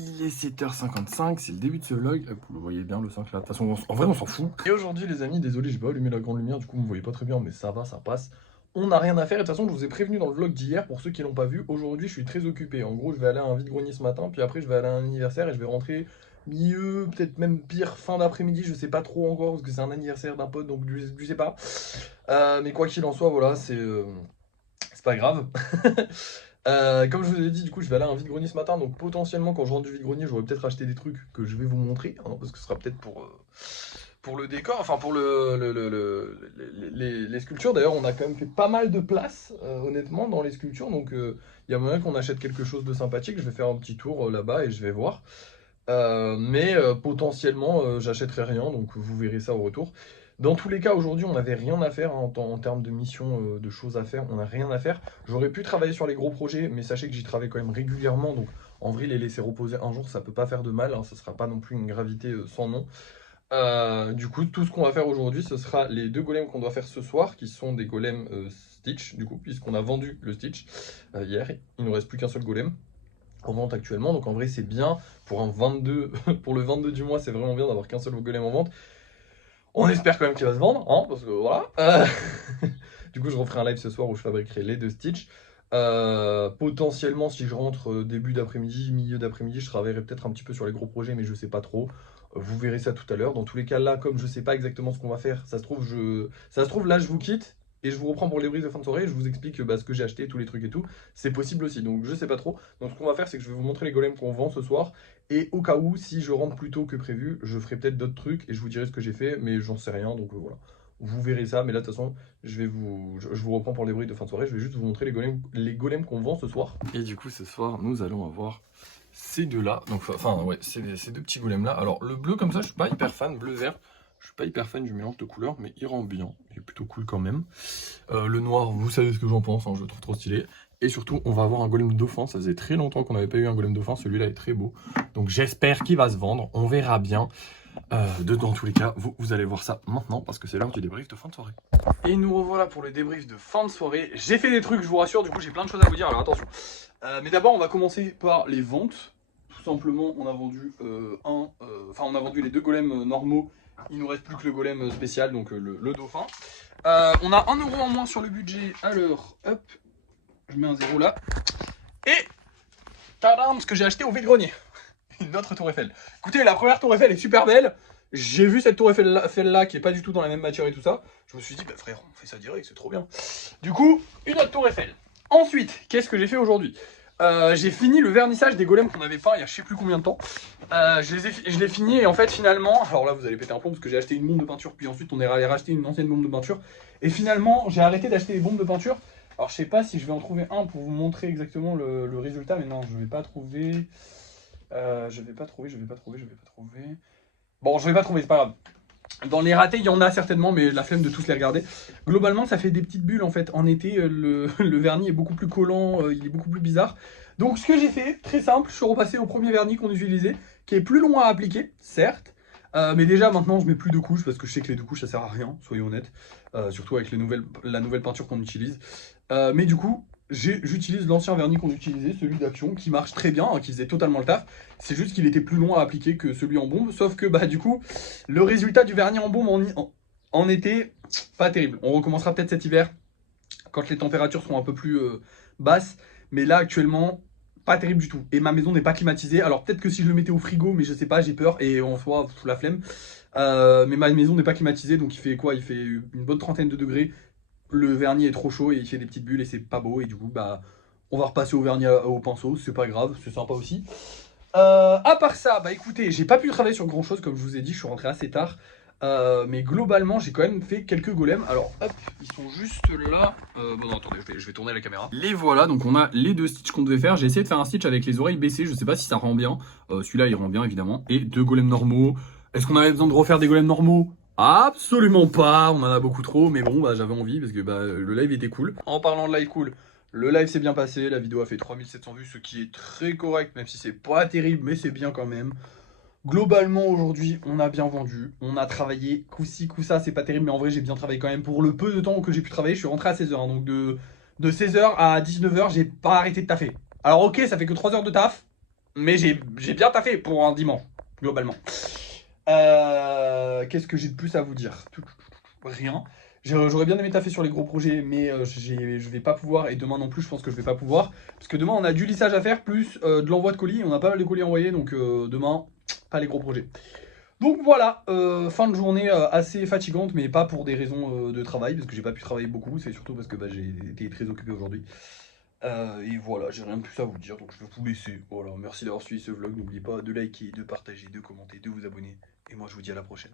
Il est 7h55, c'est le début de ce vlog. Hop, vous le voyez bien le 5 là. De toute façon, en vrai, on s'en fout. Et aujourd'hui, les amis, désolé, j'ai pas allumé la grande lumière, du coup, vous me voyez pas très bien, mais ça va, ça passe. On n'a rien à faire. Et de toute façon, je vous ai prévenu dans le vlog d'hier, pour ceux qui l'ont pas vu. Aujourd'hui, je suis très occupé. En gros, je vais aller à un vide-grenier ce matin, puis après, je vais aller à un anniversaire et je vais rentrer milieu, peut-être même pire, fin d'après-midi. Je sais pas trop encore, parce que c'est un anniversaire d'un pote, donc je sais pas. Mais quoi qu'il en soit, voilà, c'est pas grave. Comme je vous ai dit, du coup, je vais aller à un vide-grenier ce matin. Donc, potentiellement, quand je rentre du vide-grenier, j'aurais peut-être acheté des trucs que je vais vous montrer. Hein, parce que ce sera peut-être pour le décor, enfin pour les sculptures. D'ailleurs, on a quand même fait pas mal de place, honnêtement, dans les sculptures. Donc, il y a moyen qu'on achète quelque chose de sympathique. Je vais faire un petit tour là-bas et je vais voir. Mais potentiellement, j'achèterai rien. Donc, vous verrez ça au retour. Dans tous les cas, aujourd'hui, on n'avait rien à faire hein, en termes de mission, de choses à faire. On n'a rien à faire. J'aurais pu travailler sur les gros projets, mais sachez que j'y travaille quand même régulièrement. Donc, en vrai, les laisser reposer un jour, ça peut pas faire de mal. Hein, ça sera pas non plus une gravité sans nom. Du coup, tout ce qu'on va faire aujourd'hui, ce sera les deux golems qu'on doit faire ce soir, qui sont des golems Stitch, du coup, puisqu'on a vendu le Stitch hier. Il ne nous reste plus qu'un seul golem en vente actuellement. Donc, en vrai, c'est bien. Pour un 22, pour le 22 du mois, c'est vraiment bien d'avoir qu'un seul golem en vente. On espère quand même qu'il va se vendre, hein, parce que voilà. Du coup, je referai un live ce soir où je fabriquerai les deux Stitch. Potentiellement, si je rentre début d'après-midi, milieu d'après-midi, je travaillerai peut-être un petit peu sur les gros projets, mais je sais pas trop. Vous verrez ça tout à l'heure. Dans tous les cas, là, comme je sais pas exactement ce qu'on va faire, ça se trouve, là, je vous quitte et je vous reprends pour les briefs de fin de soirée. Je vous explique ce que j'ai acheté, tous les trucs et tout. C'est possible aussi, donc je sais pas trop. Donc, ce qu'on va faire, c'est que je vais vous montrer les golems qu'on vend ce soir. Et au cas où, si je rentre plus tôt que prévu, je ferai peut-être d'autres trucs et je vous dirai ce que j'ai fait, mais j'en sais rien, donc voilà. Vous verrez ça, mais là de toute façon, je vous reprends pour les bruits de fin de soirée, je vais juste vous montrer les golems qu'on vend ce soir. Et du coup, ce soir, nous allons avoir ces deux-là, donc enfin ouais, ces deux petits golems-là. Alors le bleu comme ça, je suis pas hyper fan, bleu-vert, je suis pas hyper fan du mélange de couleurs, mais il rend bien, il est plutôt cool quand même. Le noir, vous savez ce que j'en pense, hein, je le trouve trop stylé. Et surtout, on va avoir un golem dauphin. Ça faisait très longtemps qu'on n'avait pas eu un golem dauphin. Celui-là est très beau. Donc j'espère qu'il va se vendre. On verra bien. Dans tous les cas, vous allez voir ça maintenant parce que c'est l'heure du débrief de fin de soirée. Et nous revoilà pour le débrief de fin de soirée. J'ai fait des trucs, je vous rassure. Du coup, j'ai plein de choses à vous dire. Alors attention. Mais d'abord, on va commencer par les ventes. Tout simplement, on a vendu on a vendu les deux golems normaux. Il nous reste plus que le golem spécial, donc le dauphin. On a 1 euro en moins sur le budget. Alors, hop. Je mets un 0 là. Et tadam, ce que j'ai acheté au vide-grenier. Une autre tour Eiffel. Écoutez, la première tour Eiffel est super belle. J'ai vu cette tour Eiffel là qui est pas du tout dans la même matière et tout ça. Je me suis dit, bah frère, on fait ça direct, c'est trop bien. Du coup, une autre tour Eiffel. Ensuite, qu'est-ce que j'ai fait aujourd'hui? J'ai fini le vernissage des golems qu'on avait peint il y a je sais plus combien de temps. Je l'ai fini et en fait finalement, alors là vous allez péter un plomb parce que j'ai acheté une bombe de peinture puis ensuite on est allé racheter une ancienne bombe de peinture. Et finalement j'ai arrêté d'acheter des bombes de peinture. Alors je sais pas si je vais en trouver un pour vous montrer exactement le résultat, mais non, je vais pas trouver. Je vais pas trouver. Bon, je vais pas trouver, c'est pas grave. Dans les ratés, il y en a certainement, mais la flemme de tous les regarder. Globalement, ça fait des petites bulles en fait. En été, le vernis est beaucoup plus collant, il est beaucoup plus bizarre. Donc ce que j'ai fait, très simple, je suis repassé au premier vernis qu'on utilisait, qui est plus long à appliquer, certes. Mais déjà maintenant je mets plus de couches parce que je sais que les deux couches ça sert à rien, soyons honnêtes. Surtout avec la nouvelle peinture qu'on utilise. Mais du coup, j'utilise l'ancien vernis qu'on utilisait, celui d'Action, qui marche très bien, hein, qui faisait totalement le taf. C'est juste qu'il était plus long à appliquer que celui en bombe. Sauf que du coup, le résultat du vernis en bombe en été, pas terrible. On recommencera peut-être cet hiver, quand les températures seront un peu plus basses. Mais là actuellement, pas terrible du tout. Et ma maison n'est pas climatisée. Alors peut-être que si je le mettais au frigo, mais je sais pas, j'ai peur. Et en soi, la flemme. Mais ma maison n'est pas climatisée, donc il fait quoi? Il fait une bonne trentaine de degrés. Le vernis est trop chaud et il fait des petites bulles et c'est pas beau. Et du coup, on va repasser au vernis au pinceau. C'est pas grave, c'est sympa aussi. À part ça, écoutez, j'ai pas pu travailler sur grand chose, comme je vous ai dit, je suis rentré assez tard. Mais globalement, j'ai quand même fait quelques golems. Alors, hop, ils sont juste là. Bon, non, attendez, je vais tourner la caméra. Les voilà, donc on a les deux stitches qu'on devait faire. J'ai essayé de faire un stitch avec les oreilles baissées. Je sais pas si ça rend bien. Celui-là, il rend bien, évidemment. Et deux golems normaux. Est-ce qu'on avait besoin de refaire des golems normaux? Absolument pas, on en a beaucoup trop. Mais bon, j'avais envie parce que le live était cool. En parlant de live cool, le live s'est bien passé. La vidéo a fait 3700 vues, ce qui est très correct, même si c'est pas terrible, mais c'est bien quand même. Globalement, aujourd'hui, on a bien vendu. On a travaillé coup-ci, coup-ça. C'est pas terrible, mais en vrai, j'ai bien travaillé quand même. Pour le peu de temps que j'ai pu travailler, je suis rentré à 16h. Donc, de 16h à 19h, j'ai pas arrêté de taffer. Alors, ok, ça fait que 3 heures de taf. Mais j'ai bien taffé pour un dimanche, globalement. Qu'est-ce que j'ai de plus à vous dire? Rien. J'aurais bien aimé taffer sur les gros projets, mais je vais pas pouvoir. Et demain non plus, je pense que je vais pas pouvoir. Parce que demain, on a du lissage à faire, plus de l'envoi de colis. On a pas mal de colis envoyés, donc demain, pas les gros projets. Donc voilà, fin de journée assez fatigante, mais pas pour des raisons de travail, parce que j'ai pas pu travailler beaucoup. C'est surtout parce que bah, j'ai été très occupé aujourd'hui. Et voilà, j'ai rien de plus à vous dire, donc je vais vous laisser. Voilà, merci d'avoir suivi ce vlog. N'oubliez pas de liker, de partager, de commenter, de vous abonner. Et moi, je vous dis à la prochaine.